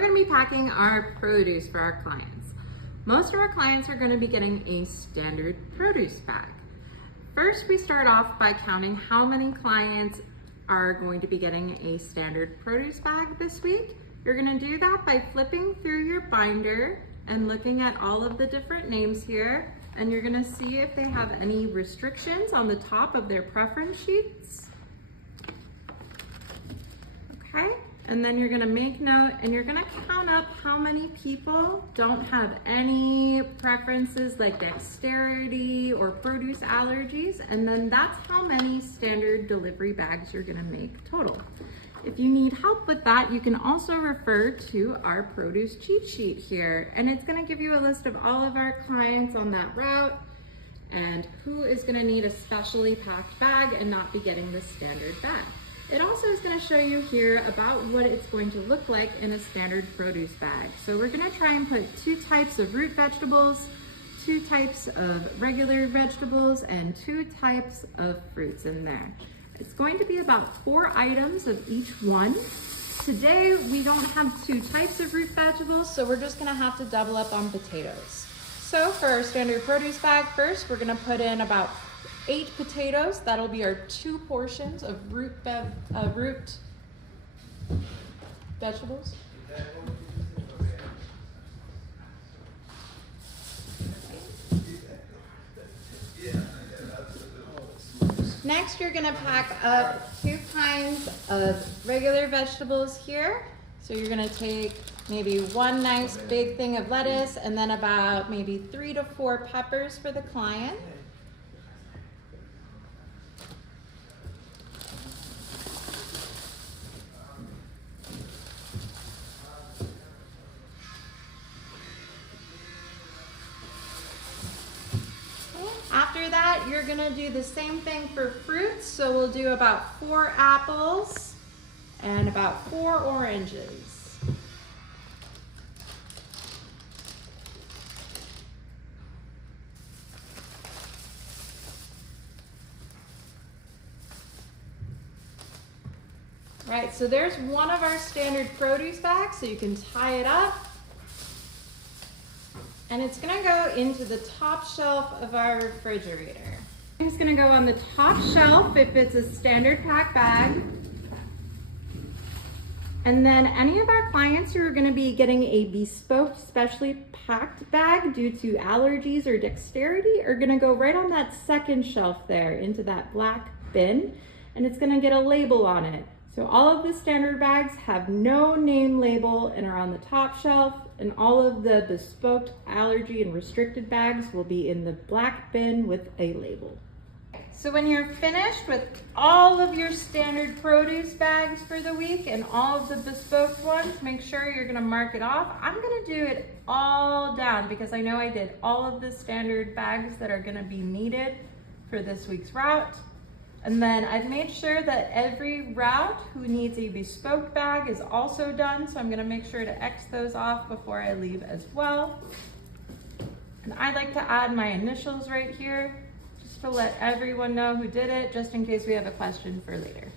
we're gonna be packing our produce for our clients. Most of our clients are gonna be getting a standard produce bag. First, we start off by counting how many clients are going to be getting a standard produce bag this week. You're gonna do that by flipping through your binder and looking at all of the different names here, and you're gonna see if they have any restrictions on the top of their preference sheets. Okay, and then you're gonna make note and you're gonna count up how many people don't have any preferences like dexterity or produce allergies, and then that's how many standard delivery bags you're gonna make total. If you need help with that, you can also refer to our produce cheat sheet here, and it's gonna give you a list of all of our clients on that route and who is gonna need a specially packed bag and not be getting the standard bag. It also is going to show you here about what it's going to look like in a standard produce bag. So we're going to try and put 2 types of root vegetables, 2 types of regular vegetables, and 2 types of fruits in there. It's going to be about 4 items of each one. Today we don't have 2 types of root vegetables, so we're just going to have to double up on potatoes. So for our standard produce bag, first we're going to put in about 8 potatoes. That'll be our 2 portions of root vegetables. Next, you're gonna pack up 2 kinds of regular vegetables here. So you're gonna take maybe 1 nice big thing of lettuce and then about maybe 3 to 4 peppers for the client. After that, you're gonna do the same thing for fruits. So we'll do about 4 apples and about 4 oranges. All right, so there's one of our standard produce bags, so you can tie it up. And it's gonna go into the top shelf of our refrigerator. It's gonna go on the top shelf if it's a standard pack bag. And then any of our clients who are gonna be getting a bespoke, specially packed bag due to allergies or dexterity are gonna go right on that second shelf there into that black bin, and it's gonna get a label on it. So all of the standard bags have no name label and are on the top shelf, and all of the bespoke, allergy, and restricted bags will be in the black bin with a label. So when you're finished with all of your standard produce bags for the week and all of the bespoke ones, make sure you're gonna mark it off. I'm gonna do it all down because I know I did all of the standard bags that are gonna be needed for this week's route. And then I've made sure that every route who needs a bespoke bag is also done. So I'm gonna make sure to X those off before I leave as well. And I'd like to add my initials right here, just to let everyone know who did it, just in case we have a question for later.